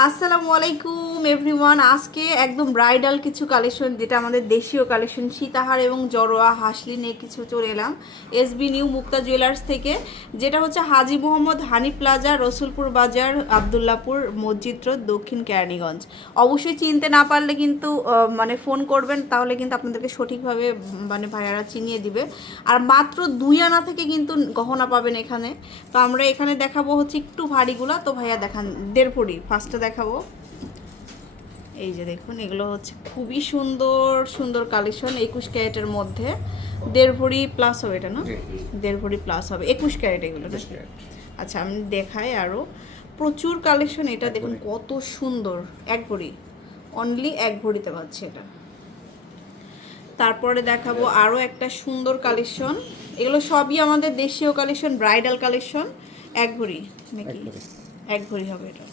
আসসালামু আলাইকুম এভরিওয়ান আজকে একদম ব্রাইডাল কিছু কালেকশন যেটা আমাদের দেশীয় কালেকশন সীতাহার এবং জরোয়া হাসলি নিয়ে কিছু চলে এলাম এসবি নিউ মুক্তা জুয়েলার্স থেকে, যেটা হচ্ছে হাজি মোহাম্মদ হানি প্লাজা, রসুলপুর বাজার, আবদুল্লাপুর মসজিদ রোড, দক্ষিণ কেরানীগঞ্জ। অবশ্যই চিনতে না পারলে কিন্তু মানে ফোন করবেন, তাহলে কিন্তু আপনাদেরকে সঠিকভাবে মানে ভাইয়ারা চিনিয়ে দিবে। আর মাত্র দুই আনা থেকে কিন্তু গহনা পাবেন এখানে। তো আমরা এখানে দেখাবো হচ্ছে একটু ভারীগুলা, তো ভাইয়া দেখান, দেড় ভরি ফার্স্টে দেখাবো। এই যে দেখুন এগুলো হচ্ছে খুবই সুন্দর সুন্দর কালেকশন একুশ ক্যারেটের মধ্যে। দেড় ভরি প্লাস হবে এটা না? দেড় ভরি প্লাস হবে। একুশ ক্যারেট এগুলো আচ্ছা আমি দেখাই আরও প্রচুর কালেকশন এটা দেখুন কত সুন্দর। এক ভরি। অনলি এক ভরিতে পাচ্ছি এটা। তারপরে দেখাবো আরও একটা সুন্দর কালেকশন এগুলো সবই আমাদের দেশীয় কালেকশন ব্রাইডাল কালেকশন এক ভরি নাকি? এক ভরি হবে এটা।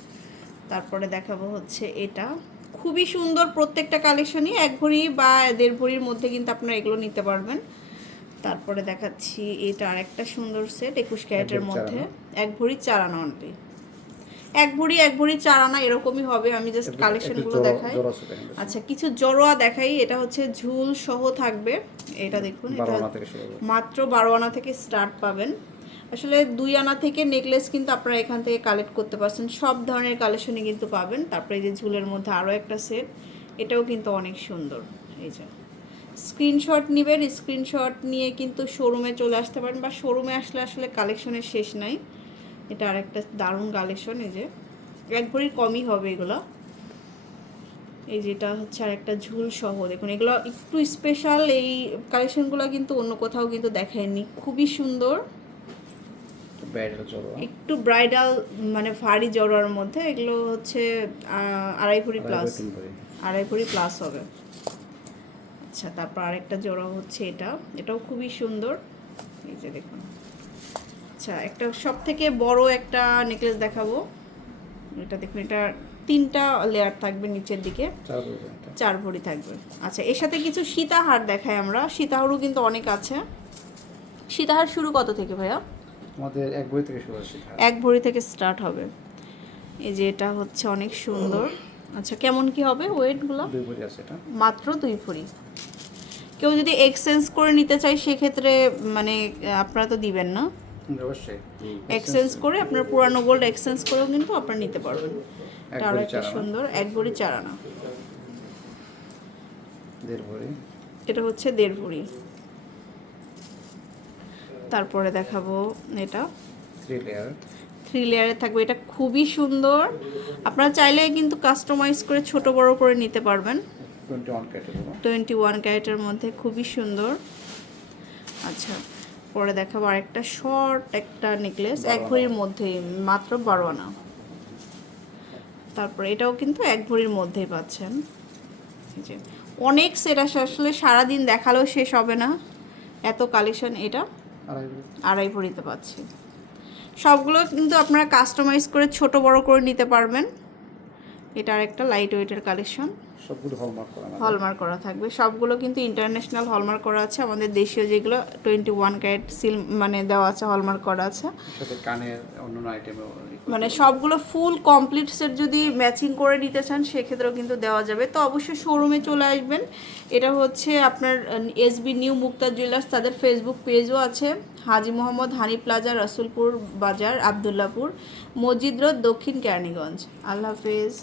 তারপরে দেখাবো হচ্ছে এটা। খুবই সুন্দর প্রত্যেকটা কালেকশনই এক ভরি বা দেড় ভরির মধ্যে কিন্তু আপনারা এগুলো নিতে পারবেন। তারপরে দেখাচ্ছি এটা আরেকটা সুন্দর সেট একুশ ক্যারেটের মধ্যে। এক ভরি চার আনা অনলি এক ভরি এক ভরি চার আনা এরকমই হবে আমি জাস্ট কালেকশনগুলো দেখাই। আচ্ছা কিছু জড়োয়া দেখাই এটা হচ্ছে ঝুল সহ থাকবে। এটা দেখুন এটা। মাত্র বারো আনা থেকে স্টার্ট পাবেন। আসলে দুই আনা থেকে নেকলেস কিন্তু আপনারা এখান থেকে কালেক্ট করতে পারছেন। সব ধরনের কালেকশনই কিন্তু পাবেন। তারপরে এই যে ঝুলের মধ্যে আরও একটা সেট এটাও কিন্তু অনেক সুন্দর। এই যে স্ক্রিনশট নেবেন স্ক্রিনশট নিয়ে কিন্তু শোরুমে চলে আসতে পারেন বা শোরুমে আসলে আসলে কালেকশনের শেষ নাই। এটা আরেকটা দারুণ কালেকশন এই যে। এক ভরির কমই হবে এগুলো। এই যেটা হচ্ছে আর একটা ঝুল সহ। দেখুন, এগুলো একটু স্পেশাল এই কালেকশনগুলো কিন্তু অন্য কোথাও কিন্তু দেখায়নি। খুবই সুন্দর তো ব্রাইডাল জড়ো, হ্যাঁ? একটু ব্রাইডাল মানে ভারী জড়োয়ার মধ্যে এগুলো হচ্ছে আড়াই ভরি প্লাস। আড়াই ভরি প্লাস হবে। আচ্ছা তারপর আরেকটা জোড়া হচ্ছে এটা। এটাও খুবই সুন্দর। এই যে দেখুন। আচ্ছা একটা সব থেকে বড় একটা নেকলেস দেখাবো। এটা দেখুন এটা তিনটা লেয়ার থাকবে নিচের দিকে। চার ভরি চার ভরি থাকবে। আচ্ছা এর সাথে কিছু সীতাহার দেখাই আমরা। সীতাহারও কিন্তু অনেক আছে। সীতাহার শুরু কত থেকে ভাইয়া? আমাদের এক বই থেকে শুরু হচ্ছে এক ভরি থেকে স্টার্ট হবে। এই যে এটা হচ্ছে অনেক সুন্দর। আচ্ছা কেমন কি হবে ওয়েটগুলো? দুই ভরি আছে এটা। মাত্র দুই ভরি। কেউ যদি এক্সচেঞ্জ করে নিতে চায় সেক্ষেত্রে মানে আপনারা তো দিবেন না। অবশ্যই। এক্সচেঞ্জ করে আপনার পুরানো গোল্ড এক্সচেঞ্জ করেও কিন্তু আপনারা নিতে পারবেন। এটা আরও একটা সুন্দর এক ভরি চার আনা দেড় ভরি। এটা হচ্ছে দেড় ভরি। তারপরে দেখাবো এটা। থ্রি লেয়ার থ্রি লেয়ারে থাকবে। এটা খুবই সুন্দর। আপনারা চাইলে কিন্তু কাস্টমাইজ করে ছোট বড় করে নিতে পারবেন। টোয়েন্টি ওয়ান ক্যারেটের মধ্যে খুবই সুন্দর। আচ্ছা পরে দেখাবো আরেকটা শর্ট একটা নেকলেস এক ভরির মধ্যেই মাত্র বারো আনা। তারপরে এটাও কিন্তু এক ভরির মধ্যেই পাচ্ছেন। অনেক সেট আসলে সারাদিন দেখালেও শেষ হবে না। এত কালেকশন এটা। আড়াই ভরি। আড়াই ভরিতে পাচ্ছি। সবগুলো কিন্তু আপনারা কাস্টমাইজ করে ছোট বড় করে নিতে পারবেন। এটা আর একটা লাইট ওয়েটের কালেকশন সবগুলো হলমার্ক করা হলমার্ক করা থাকবে। সবগুলো কিন্তু ইন্টারন্যাশনাল হলমার্ক করা আছে। আমাদের দেশীয় যেগুলো টোয়েন্টি ওয়ান ক্যারেট সিল মানে দেওয়া আছে হলমার্ক করা আছে। সাথে কানের অন্যান্য আইটেমও মানে সবগুলো ফুল কমপ্লিট সেট যদি ম্যাচিং করে নিতে চান সেক্ষেত্রেও কিন্তু দেওয়া যাবে। তো অবশ্যই শোরুমে চলে আসবেন। এটা হচ্ছে আপনার এসবি নিউ মুক্তা জুয়েলার্স তাদের ফেসবুক পেজও আছে। হাজি মোহাম্মদ হানি প্লাজা রসুলপুর বাজার আবদুল্লাপুর মসজিদ রোড দক্ষিণ কেরানীগঞ্জ। আল্লাহ হাফেজ।